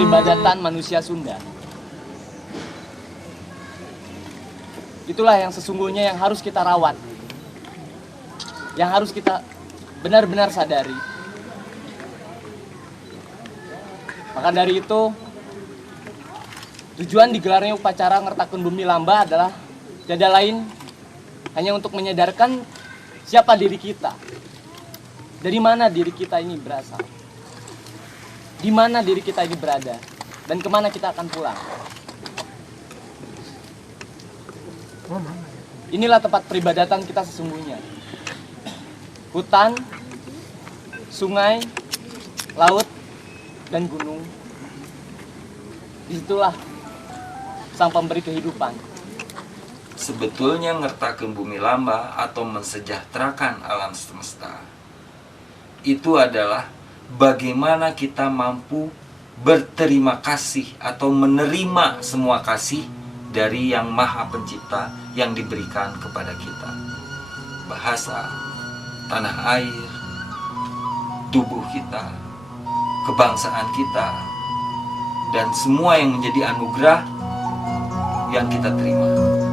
peribadatan manusia Sunda. Itulah yang sesungguhnya yang harus kita rawat, yang harus kita benar-benar sadari. Maka dari itu, tujuan digelarnya upacara Ngertakkeun Bumi Lamba adalah tiada lain hanya untuk menyadarkan siapa diri kita, dari mana diri kita ini berasal, di mana diri kita ini berada, dan kemana kita akan pulang. Inilah tempat peribadatan kita sesungguhnya. Hutan, sungai, laut, dan gunung. Disitulah sang pemberi kehidupan. Sebetulnya Ngertakkeun Bumi Lamba atau mensejahterakan alam semesta itu adalah bagaimana kita mampu berterima kasih atau menerima semua kasih dari Yang Maha Pencipta yang diberikan kepada kita. Bahasa, tanah air, tubuh kita, kebangsaan kita, dan semua yang menjadi anugerah yang kita terima.